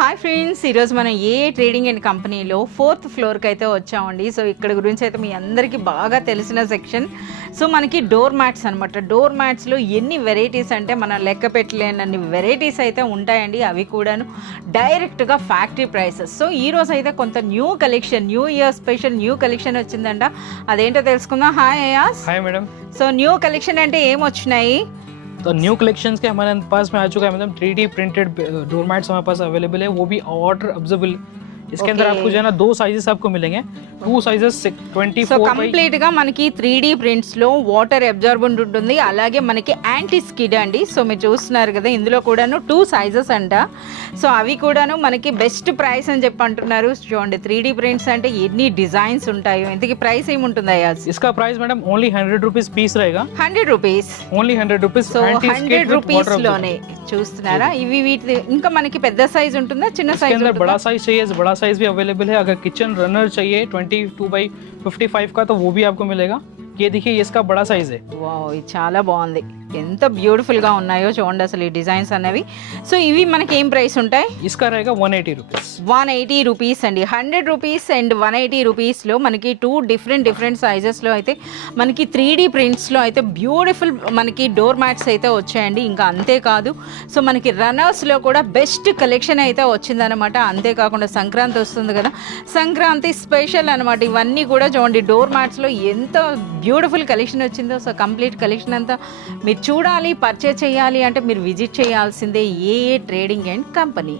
Hi friends, ఈరోజు మనం ఏ trading and కంపెనీలో 4th ఫ్లోర్కి అయితే వచ్చామండి. సో ఇక్కడ గురించి అయితే మీ అందరికీ బాగా తెలిసిన సెక్షన్. సో మనకి డోర్ మ్యాట్స్ అనమాట. డోర్ మ్యాట్స్లో ఎన్ని వెరైటీస్ అంటే మనం లెక్క పెట్టలేనన్ని వెరైటీస్ అయితే ఉంటాయండి. అవి కూడాను డైరెక్ట్గా ఫ్యాక్టరీ ప్రైసెస్. సో ఈరోజు అయితే కొంత new collection, new year special new collection వచ్చిందంట. అదేంటో తెలుసుకుందాం. హాయ్ అయాస్. Hi madam. So new collection అంటే ఏమొచ్చినాయి? तो न्यू कलेक्शंस के हमारे पास में आ चुका है मतलब 3D प्रिंटेड डोर मैट्स हमारे पास अवेलेबल है, वो भी वाटर ऑब्जर्वेबल। इसके अंदर आपको जो है ना 2 साइजेस आपको मिलेंगे, 2 साइजेस 24 సో కంప్లీట్ గా మనకి 3D ప్రింట్స్ లో వాటర్ అబ్జార్బెంట్ ఉంటుంది, అలాగే మనకి యాంటీ స్కిడ్ అండి. సో మీరు చూస్తున్నారు కదా, ఇందులో కూడాను 2 సైజెస్ అంట. సో అవి కూడాను మనకి బెస్ట్ ప్రైస్ అని చెప్పి అంటున్నారు. చూడండి 3D ప్రింట్స్ అంటే ఎన్ని డిజైన్స్ ఉంటాయో. ఇంతకీ ప్రైస్ ఏముంటుంది అయాజ్? इसका price madam only 100 rupees piece रहेगा। 100 rupees, only 100 rupees. So 100 rupees లోనే చూస్తున్నారా? ఇవి వీటి ఇంకా మనకి పెద్ద సైజ్ ఉంటుందా, చిన్న इसके సైజ్ अंदर ఉంటుందా? बड़ा साइज चाहिए, बड़ा साइज भी अवेलेबल है। अगर किचन रनर चाहिए 22x55 का, तो वो भी आपको मिलेगा। ये देखिए, ये इसका बड़ा साइज है। వావ్, ఇది చాలా బాగుంది. ఎంత బ్యూటిఫుల్గా ఉన్నాయో చూడండి అసలు ఈ డిజైన్స్ అనేవి. సో ఇవి మనకి ఏం ప్రైస్ ఉంటాయి? इसका रहेगा 180 रुपीज। 180 రూపీస్ అండి. 100 రూపీస్ అండ్ 180 రూపీస్లో మనకి 2 డిఫరెంట్ సైజెస్లో అయితే మనకి 3D ప్రింట్స్లో అయితే బ్యూటిఫుల్ మనకి డోర్ మ్యాట్స్ అయితే వచ్చాయండి. ఇంకా అంతేకాదు, సో మనకి రన్నర్స్లో కూడా బెస్ట్ కలెక్షన్ అయితే వచ్చిందనమాట. అంతేకాకుండా సంక్రాంతి వస్తుంది కదా, సంక్రాంతి స్పెషల్ అనమాట. ఇవన్నీ కూడా చూడండి డోర్ మ్యాట్స్లో ఎంత బ్యూటిఫుల్ కలెక్షన్ వచ్చిందో. సో కంప్లీట్ కలెక్షన్ అంతా మీరు చూడాలి, పర్చేజ్ చేయాలి అంటే మీరు విజిట్ చేయాల్సిందే ఏ ట్రేడింగ్ అండ్ కంపెనీ.